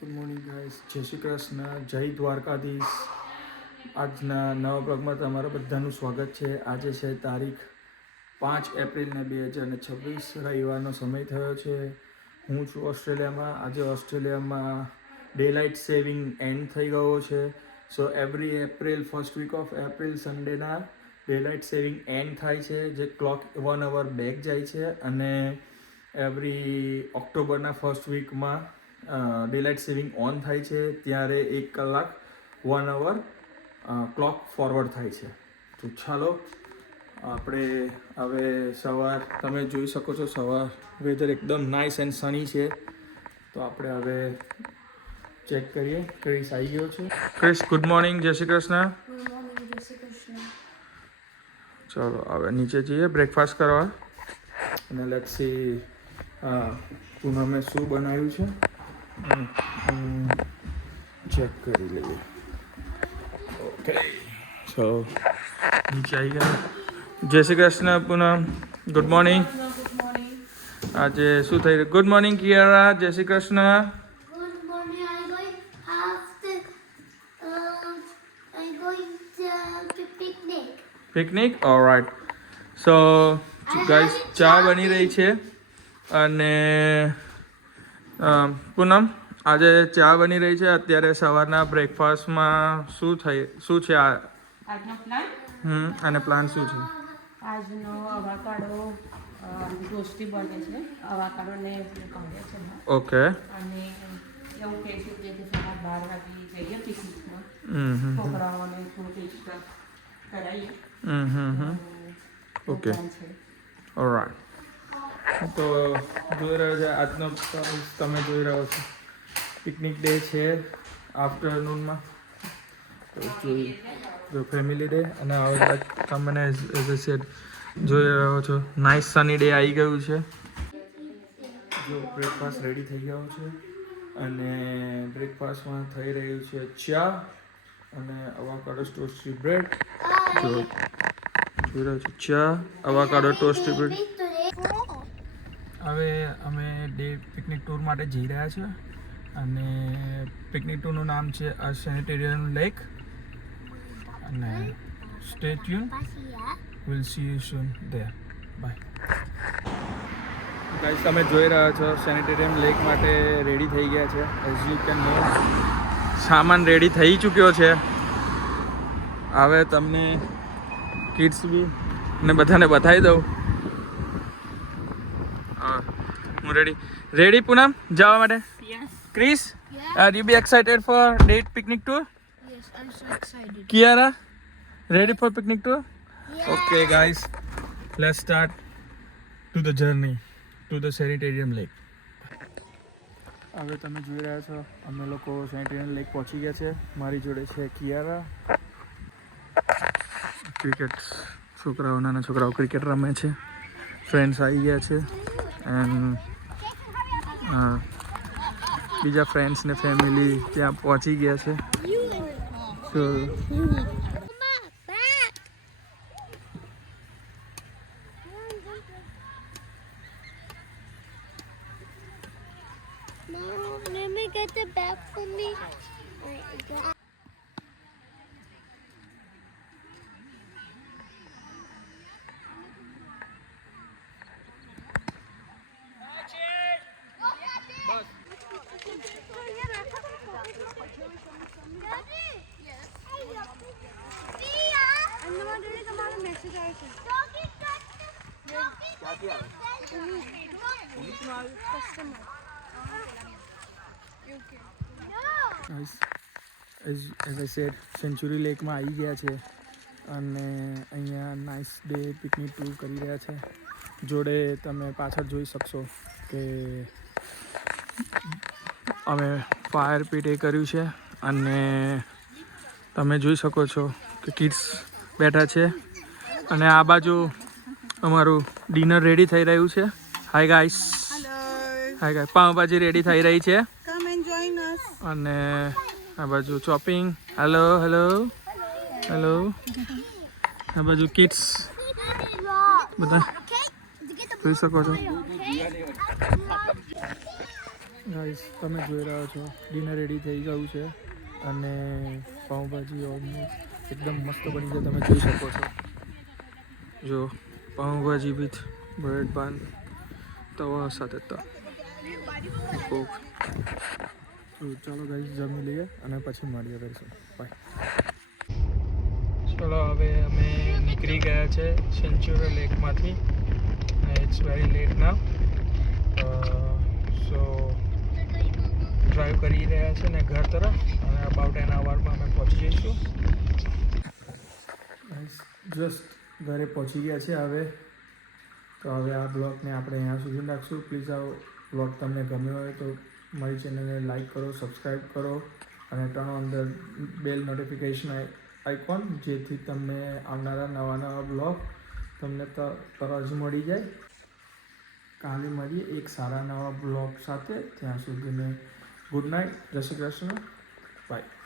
Good morning guys, જય શ્રી કૃષ્ણ, જય દ્વારકાધીશ. આજના નવા બ્લોગમાં તમારા બધાનું સ્વાગત છે. આજે છે તારીખ 5 એપ્રિલને 2026, રવિવારનો સમય થયો છે. હું છું ઓસ્ટ્રેલિયામાં. આજે ઓસ્ટ્રેલિયામાં ડે લાઇટ સેવિંગ એન્ડ થઈ ગયો છે. So every April, first week of April સન્ડેના ડે લાઇટ સેવિંગ એન્ડ થાય છે, જે ક્લોક 1 અવર બેક જાય છે. અને એવરી ઓક્ટોબરના ફર્સ્ટ વીકમાં ડે લાઇટ સેવિંગ ઓન થાય છે, ત્યારે 1 કલાક 1 અવર ક્લોક ફોરવર્ડ થાય છે. તો ચાલો આપણે હવે સવાર, તમે જોઈ શકો છો સવાર વેધર એકદમ નાઇસ એન્ડ સની છે. તો આપણે હવે ચેક કરીએ. ક્રિસ આવી ગયો છે. ક્રિસ, ગુડ મોર્નિંગ, જય શ્રી કૃષ્ણ. ચલો હવે નીચે જઈએ બ્રેકફાસ્ટ કરવા અને લેટ્સ સી પૂનમે શું બનાવ્યું છે. ચેક કરી લઈએ. ઓકે, સો નીચે આવી ગયા. જય શ્રી કૃષ્ણ પૂનમ, ગુડ મોર્નિંગ. આજે શું થઈ રહ્યું? ગુડ મોર્નિંગ કિયારા, જય Shri Krishna. Good morning. I'm going to picnic. Picnic, alright. So guys, ચા બની રહી છે. અને પૂનમ, આજે ચા બની રહી છે. અત્યારે સવારના બ્રેકફાસ્ટમાં શું છે આજનો પ્લાન અને પ્લાન શું છે? આજનો અવાકાડો ટોસ્ટી બને છે. અવાકાડોને કાઢે છે ઓકે. અને એવું કહે છે કે સવાર 12 વાગે જઈએ પિકનિકમાં, છોકરાઓને થોડું ટેસ્ટ કરાવીએ. Okay, alright. તો જોઈ રહ્યો છે આજનો, તમે જોઈ રહ્યો છો પિકનિક ડે છે આફ્ટરનૂનમાં. તો જો ફેમિલી ડે. અને હવે તમને એઝ સેડ જોઈ રહ્યો છો નાઇસ સની ડે આવી ગયું છે. જો બ્રેકફાસ્ટ રેડી થઈ ગયો છે અને બ્રેકફાસ્ટમાં થઈ રહ્યું છે ચા અને અવાકાડો ટોસ્ટેડ બ્રેડ. જો જોઈ રહ્યો છે ચા, અવાકાડો ટોસ્ટેડ બ્રેડ. હવે અમે પિકનિક ટૂર માટે જઈ રહ્યા છીએ અને પિકનિક ટૂરનું નામ છે અ સેનિટેરિયમ લેક. અને stay tuned, will see you soon there. Bye. Guys, તમે જોઈ રહ્યા છો સેનિટેરિયમ લેક માટે રેડી થઈ ગયા છે. એઝ યુ કેન નો, સામાન રેડી થઈ ચૂક્યો છે. હવે તમને કિડ્સ બી ને બધાને બતાવી દઉં. હું રેડી પૂનમ જવા માટે. Chris, are you be excited for that picnic tour? Yes, I'm so excited. Kiara, ready for picnic tour? Yeah. Okay guys, let's start to the journey to the sanitarium lake. હવે તમે જોઈ રહ્યા છો અમે લોકો સેનિટેરિયમ લેક પહોંચી ગયા છે. મારી જોડે છે કિયારા. ક્રિકેટ, છોકરાઓ, નાના છોકરાઓ ક્રિકેટ રમે છે. ફ્રેન્ડ્સ આવી ગયા છે એન્ડ બીજા ફ્રેન્ડ્સ ને ફેમિલી ત્યાં પહોંચી ગયા છે. So Mom, let me get the bag for me. as I said, Century લેકમાં આવી ગયા છે અને અહીંયા નાઇસ ડે પિકનિક ટૂર કરી રહ્યા છે. જોડે તમે પાછળ જોઈ શકશો કે અમે ફાયર પીટ એ કર્યું છે અને તમે જોઈ શકો છો કે કિડ્સ બેઠા છે. અને આ બાજુ અમારું ડિનર રેડી થઈ રહ્યું છે. Hi guys. Hi guys. Pav bhaji ready થઈ રહી છે. અને આ બાજુ ચોપિંગ. Hello hello hello. આ બાજુ કિડ્સ બધા જોઈ શકો છો. ગાઈસ તમે જોઈ રહ્યા છો ડિનર રેડી થઈ ગયું છે અને પાઉંભાજી ઓલમોસ્ટ એકદમ મસ્ત બની છે. તમે જોઈ શકો છો. જો પાઉંભાજી વિથ બ્રેડ પાન તવા સાથે કોક. તો ચાલો ગાઈસ જમી લઈએ અને પછી મળીએ કરીશું. બાય. ચલો હવે અમે નીકળી ગયા છે સેન્ચુરી લેકમાંથી. It's very late now. So drive કરી રહ્યા છે ને ઘર તરફ અને અબાઉટ એન આવરમાં અમે પહોંચી જઈશું. જસ્ટ ઘરે પહોંચી ગયા છે હવે. તો હવે આ બ્લોગને આપણે અહીંયા સુધી રાખશું. પ્લીઝ આ બ્લોગ તમને ગમ્યો હોય તો મારી ચેનલને લાઈક કરો, સબસ્ક્રાઈબ કરો અને turn on the bell notification icon, જેથી તમને આવનારા નવા બ્લોગ તમને તરત જ મળી જાય. કાલે મળીએ એક સારા નવા બ્લોગ સાથે. ત્યાં સુધીને ગુડ નાઇટ, જય શ્રી કૃષ્ણ, બાય.